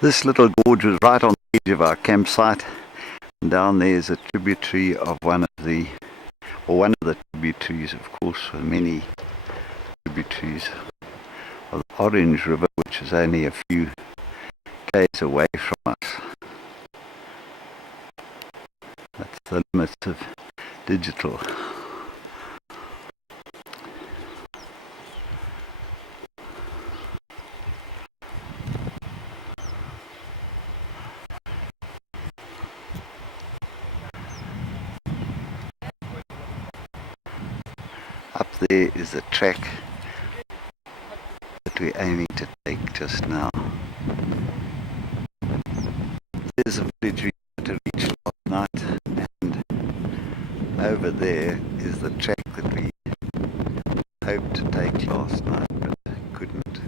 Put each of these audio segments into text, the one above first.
This little gorge is right on the edge of our campsite. And down there is a tributary of one of the tributaries, of course, with many tributaries of the Orange River, which is only a few k's away from us. That's the limits of digital. Up there is the track that we're aiming to take just now. There's a village we had to reach last night, and over there is the track that we hoped to take last night but couldn't.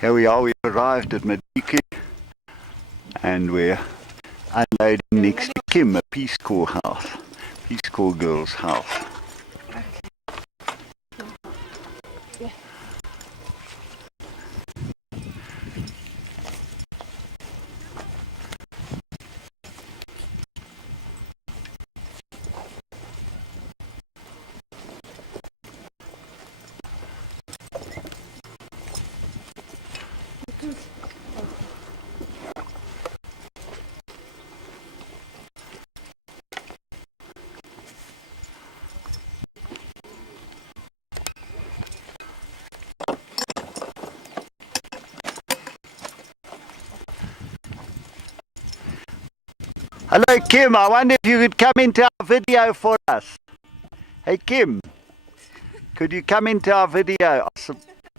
Here we are, we've arrived at Madiki and we're unloading next to Kim, a Peace Corps house, Peace Corps girls' house. Hello Kim, I wonder if you could come into our video for us. Hey Kim, could you come into our video,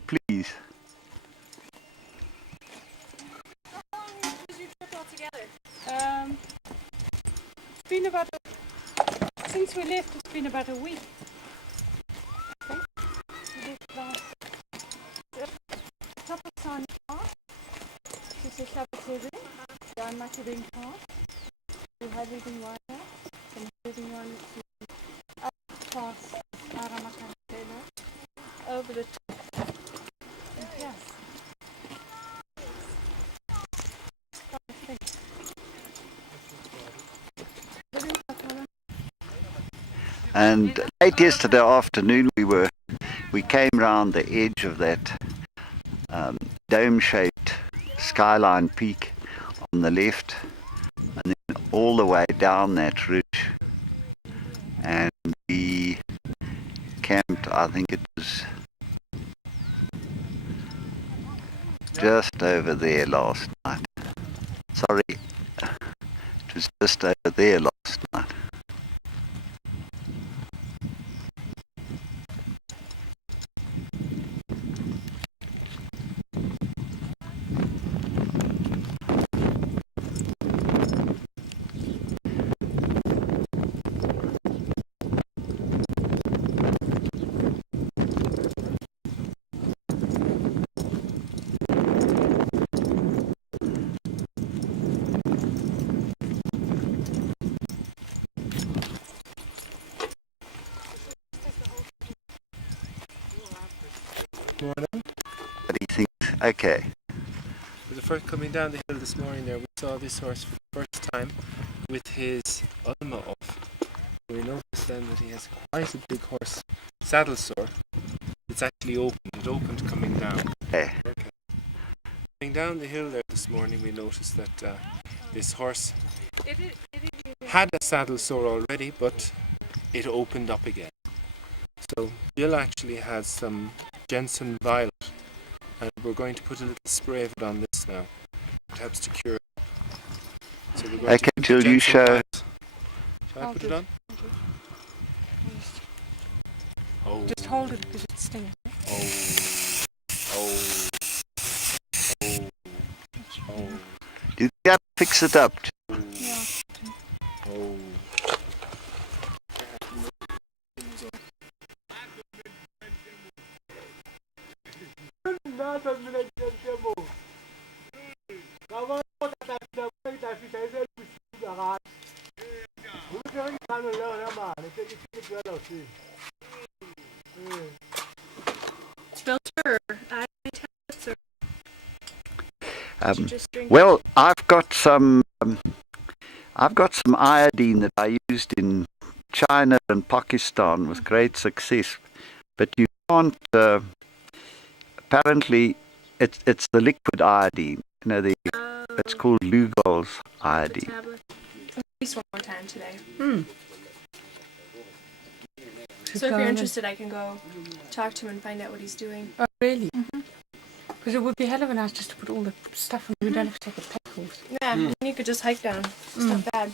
please? Did you put all together? It's been about since we left. It's been about a week. Okay. We left last top of Sani Pass. This is Shabbat down Drankensberg. We have living water, and living one to up past over the top. Yes. And late yesterday afternoon we came round the edge of that dome-shaped skyline peak on the left, and then all the way down that ridge, and we camped, I think it was just over there last night. Sorry, it was just over there last night. morning. But he thinks, okay, For the first coming down the hill this morning there, we saw this horse for the first time with his ulma off. We noticed then that he has quite a big horse saddle sore. It's actually open. It opened coming down. okay. Coming down the hill there this morning, we noticed that this horse had a saddle sore already, but it opened up again. So Bill actually has some Jensen Violet, and we're going to put a little spray of it on this now. It helps to cure it. So we're going Okay, to Jill, you show. Violet. Shall I put it on? Oh. Just hold it because it stings. You got to fix it up. Yeah. Oh. Filter. I tablets or just drink. Well, I've got some iodine that I used in China and Pakistan with great success, but you can't. Apparently, it's the liquid iodine. You know, it's called Lugol's iodine. Tablet. At least one more time today. So So if you're interested, I can go talk to him and find out what he's doing. Oh, really? Because it would be hell of a nice just to put all the stuff on. We don't have to take a pack horse. Yeah, and you could just hike down. It's not bad.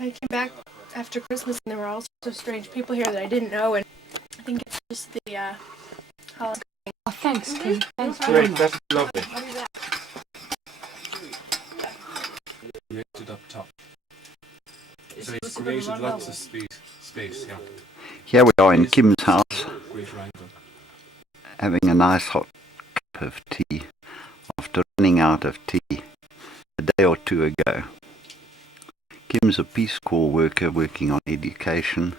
I came back after Christmas and there were all sorts of strange people here that I didn't know, and I think it's just the holiday. Oh, thanks, Kim. Thanks very Great, much. that's lovely. I'll be back. Created up top. So he's created lots of space, yeah. Here we are in Kim's house, Great wrangle. having a nice hot cup of tea after running out of tea a day or two ago. Kim's a Peace Corps worker working on education.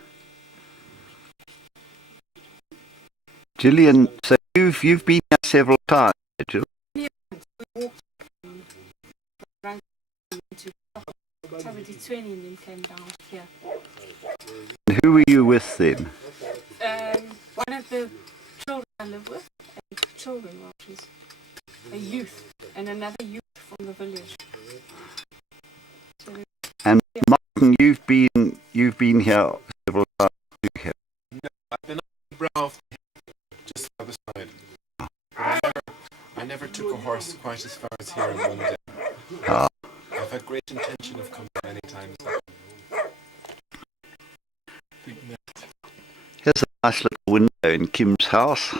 Gillian, so you've been here several times, Jill. Probably 20 and then came down here. And who were you with then? One of the children I live with, children, which is a youth, and another youth from the village. So And Martin, you've been here several times too. No, I've been on the brow of the hill, just the other side. But I never took a horse quite as far as here in one day. Ah. I've had great intention of coming many times. Here's a nice little window in Kim's house.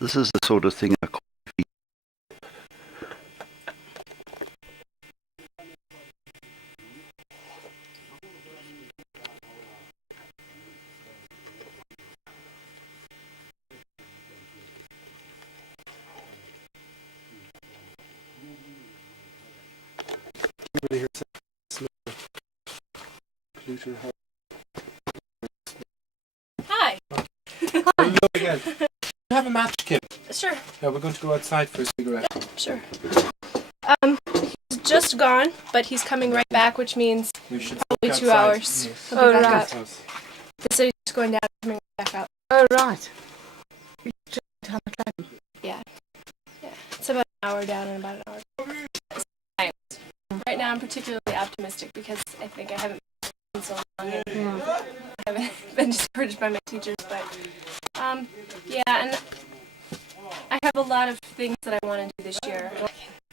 This is the sort of thing I call Everybody here says polluter. Hi. Hello again. You have a match, Kim. Sure. Yeah, we're going to go outside for a cigarette. Sure. He's just gone, but he's coming right back, which means We should probably walk 2 outside. hours. Yes. He'll be back right. up. The city's just going down, coming back up. Oh, right. You just have a climb. Yeah. It's about an hour down and about an hour. Right now, I'm particularly optimistic because I think I haven't been so long and Yeah. I haven't been discouraged by my teachers. But yeah, and I have a lot of things that I want to do this year.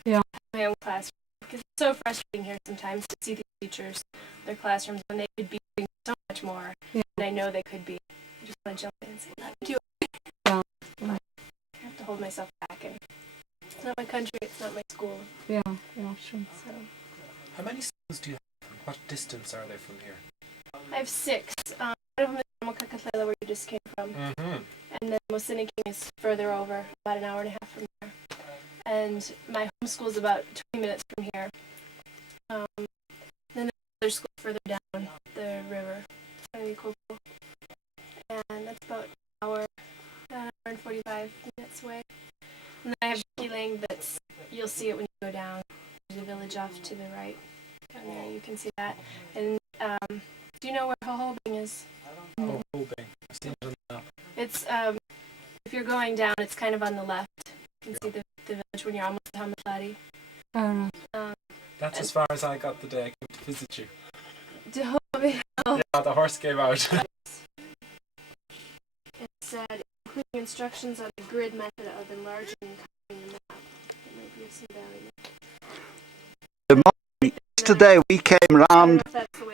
Yeah. My own classroom, because it's so frustrating here sometimes to see the teachers, their classrooms, when they could be doing so much more, Yeah. and I know they could be. I just want to jump in and say, "Let me do it." Yeah. But I have to hold myself back, and it's not my country, it's not my school, Yeah, sure. so. How many schools do you have? What distance are they from here? I have 6. One of them is Qacha, where you just came from, Mm-hmm. and then Mosini King is further over, about an hour and a half from here. And my home school is about 20 minutes from here. Then the other school further down the river. It's going to be cool. And that's about an hour and 45 minutes away. And then I have a feeling that you'll see it when you go down. There's a village off to the right. Down there, you can see that. And do you know where Hohobing is? Hohobing. I've seen it on the map. It's if you're going down, it's kind of on the left. You can see the village when you're almost at Hamaflati. That's as far as I got the day I came to visit you. To Hohobing. Yeah, the horse came out. It said, including instructions on the grid method of enlarging and copying the map. It might be of some value. Yesterday we came round,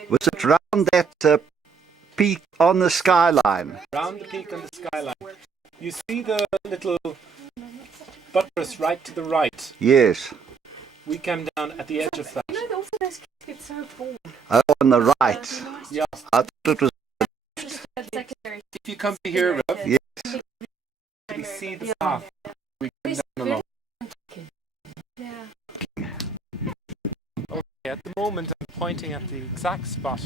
was it round that peak on the skyline? Round the peak on the skyline. You see the little buttress right to the right? Yes. We came down at the edge of that. You know, the Orthodox kids are born. Oh, on the right. Yeah. I thought it was, Secondary. If you come to here, Rev, yes. you see the path. We come down along. Yeah. Okay, at the moment I'm pointing at the exact spot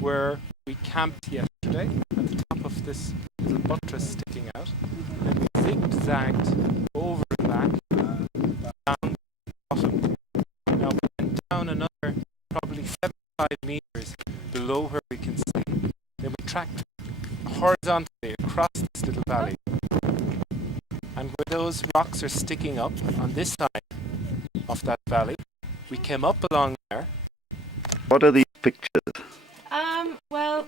where we camped yesterday, at the top of this little buttress sticking out. And we zigzagged over and back, down the bottom. Now we went down another probably 75 meters below where we can see. Then we tracked horizontally across this little valley. And where those rocks are sticking up on this side of that valley, we came up along there. What are these pictures? Well,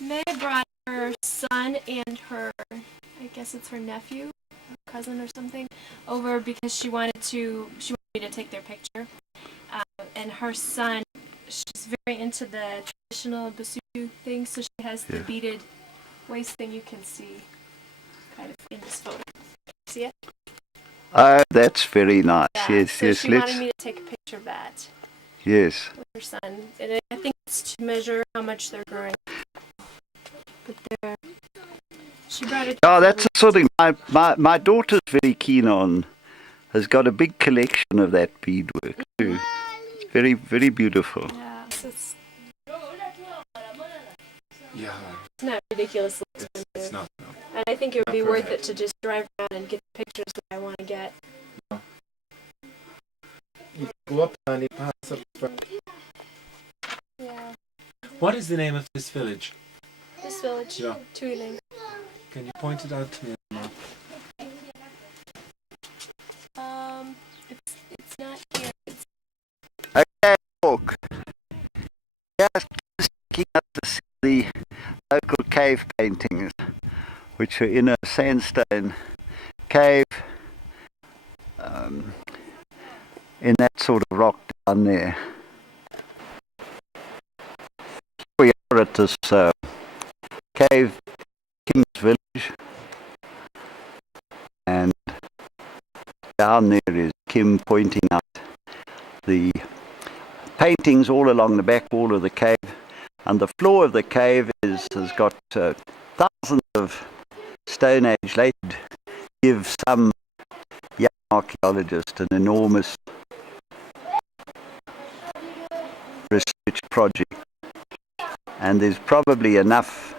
May brought her son and her, I guess it's her nephew, or cousin or something, over because she wanted me to take their picture. And her son, she's very into the traditional Basutu thing, so she has the beaded waist thing you can see kind of in this photo. See it? Oh, that's very nice. Yeah. Yes, So yes, she let's. wanted me to take a picture of that Yes. with her son. And I think it's to measure how much they're growing. But she brought it. Oh, that's the sort of my daughter's very keen on. Has got a big collection of that beadwork too. It's very, very beautiful. Yeah, so it's Yeah, not ridiculously expensive. it's not. No. And I think it would be worth it to just drive around and get the pictures that I want to get. You go up Sani Pass up front. Yeah. What is the name of this village? This village, Yeah. Tuiling. Can you point it out to me on the map? It's not here. It's Okay, look. Just looking up to see the local cave paintings, which are in a sandstone cave in that sort of rock down there. We are at this cave, King's Village, and down there is Kim pointing out the paintings all along the back wall of the cave, and the floor of the cave has got thousands of Stone Age laid, give some young archaeologist an enormous research project, and there's probably enough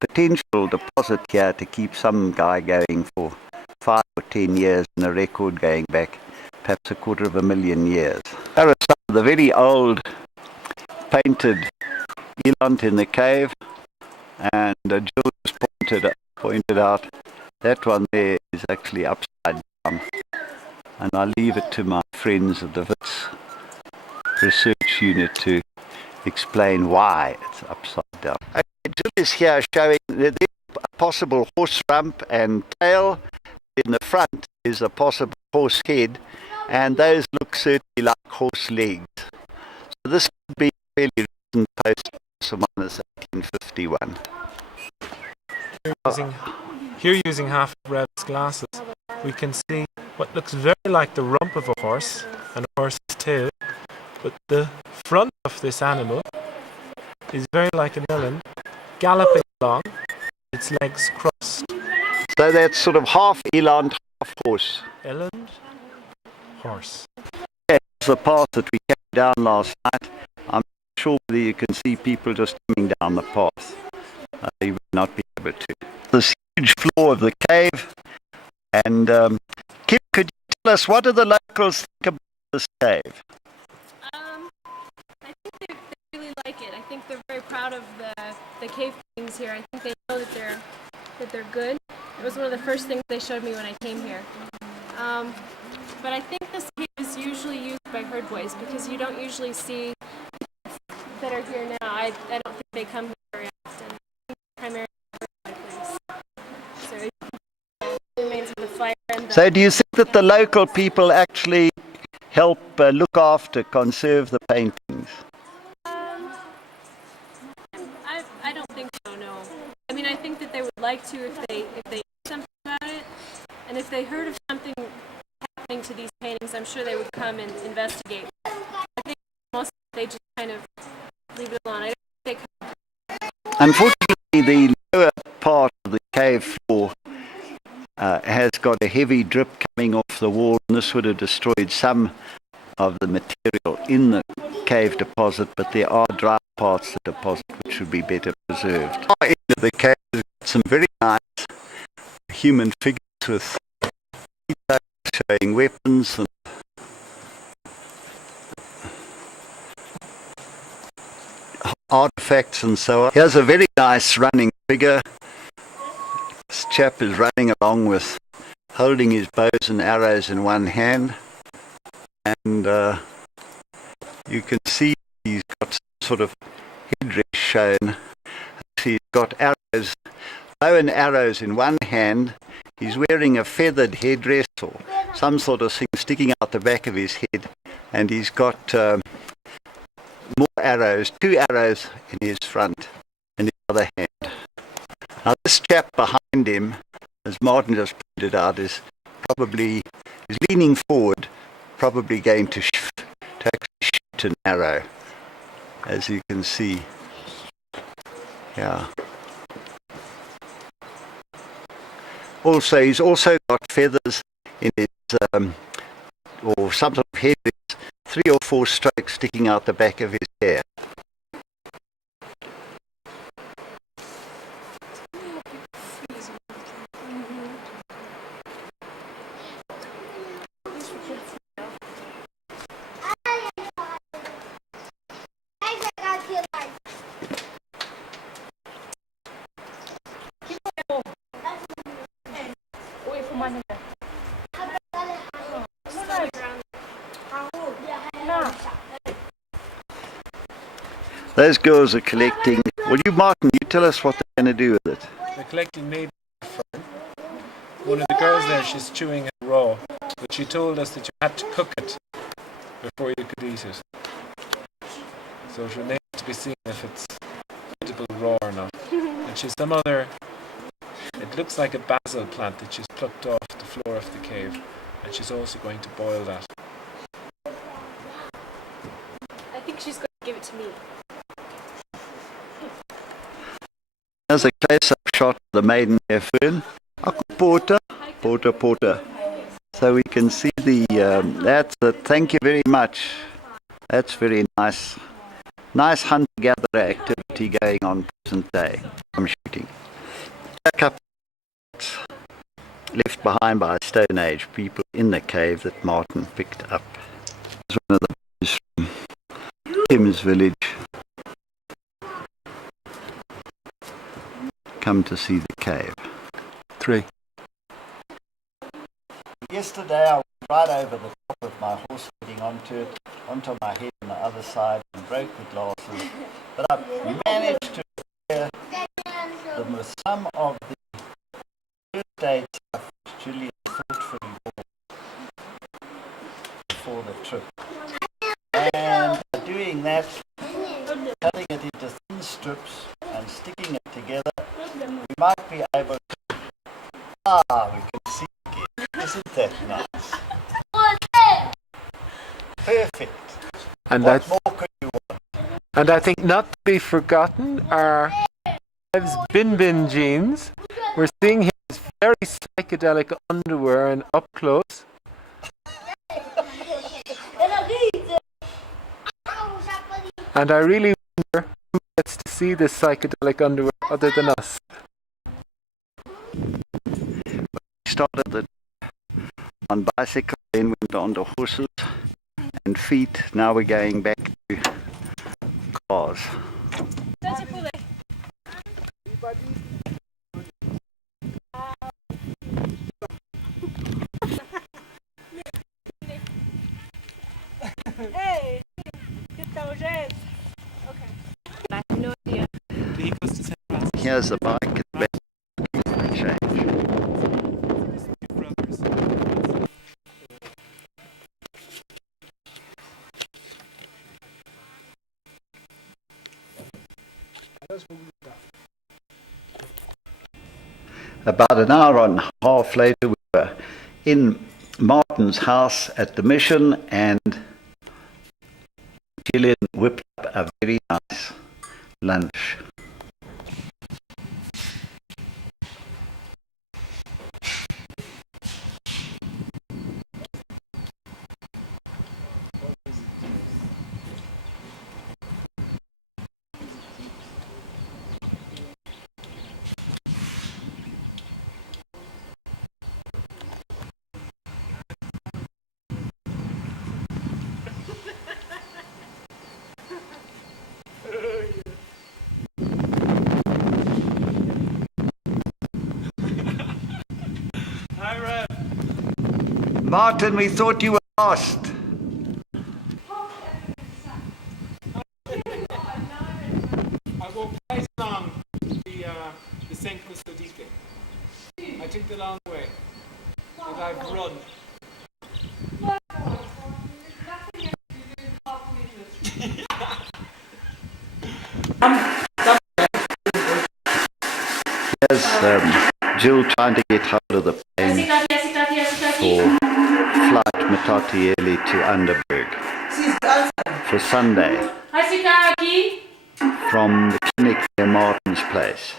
potential deposit here to keep some guy going for 5 or 10 years and a record going back perhaps 250,000 years. There are some of the very old painted eland in the cave, and Jill just pointed out that one there is actually upside down, and I leave it to my friends at the Wits research unit to explain why it's upside down. Okay, Jill is here showing the possible horse rump and tail. In the front is a possible horse head, and those look certainly like horse legs. So this could be a fairly recent post, someone is 1851. Here using half of Rev's glasses, we can see what looks very like the rump of a horse and a horse's tail, but the front of this animal is very like an eland, galloping along, its legs crossed. So that's sort of half eland, half horse. Eland, horse. That's the path that we came down last night. I'm not sure whether you can see people just coming down the path. You will not be able to. This huge floor of the cave. And Kim, could you tell us, what do the locals think about this cave? I think they really like it. I think they're very proud of the cave paintings here. I think they know that they're good. It was one of the first things they showed me when I came here. But I think this cave is usually used by herd boys because you don't usually see that are here now. I don't think they come here very often. I think primarily herd boys. So it remains of the fire and So do you think that the local people actually help look after, conserve the paintings? I don't think so, no. I mean, I think that they would like to if they knew something about it, and if they heard of something happening to these paintings, I'm sure they would come and investigate. I think most they just kind of leave it alone. I don't think they come. Unfortunately, the lower part of the cave floor has got a heavy drip coming off the wall, and this would have destroyed some of the material in the cave deposit, but there are dry parts of the deposit which should be better preserved. Far end of the cave has got some very nice human figures with details showing weapons and artifacts and so on. Here's a very nice running figure. This chap is running along with holding his bows and arrows in one hand, and you can see he's got some sort of headdress shown. He's got arrows, bow and arrows in one hand. He's wearing a feathered headdress or some sort of thing sticking out the back of his head, and he's got more arrows, 2 arrows in his front and the other hand. Now this chap behind him, as Martin just pointed out, is leaning forward, probably going to actually shoot an arrow, as you can see. Yeah. Also, he's also got feathers in his, or some sort of headdress, 3 or 4 strokes sticking out the back of his hair. Those girls are collecting. Well, you, Martin, you tell us what they're going to do with it. They're collecting maybe fern. One of the girls there, she's chewing it raw, but she told us that you had to cook it before you could eat it. So it remains to be seen if it's edible raw or not. And she's some other, it looks like a basil plant that she's plucked off the floor of the cave, and she's also going to boil that. I think she's going to give it to me. There's a close-up shot of the maidenhair fern. Porter. So we can see the, thank you very much. That's very nice. Nice hunter-gatherer activity going on present day. I'm shooting. Back up, left behind by Stone Age people in the cave that Martin picked up. There's one of the boys from Tim's village. Come to see the cave. 3. Yesterday I went right over the top of my horse heading onto my head on the other side and broke the glasses. But I managed to hear them with some of the first aid stuff Julian thoughtfully bought before the trip. And by doing that, cutting it into thin strips and sticking it together, we might be able to, we can see again. Isn't that nice? Perfect. And What more could you want? And I think not to be forgotten are Ev's bin jeans. We're seeing his very psychedelic underwear and up close. And I really see this psychedelic underwear other than us? Started it on bicycle, then went on to horses and feet. Now we're going back to cars. Hey, get those eggs. Okay. I have no idea. He goes to Sani Pass. Here's the bike in the back for a change. Brothers. About an hour and a half later, we were in Martin's house at the mission, and Gillian whipped up a very nice lunch. Hi, Rev. Martin, we thought you were lost. I walked right along the St. Custodite. I took the long way. And I've run. Here's Jill trying to get hold of the plane for flight Matatiele to Underberg for Sunday from the clinic near Martin's place.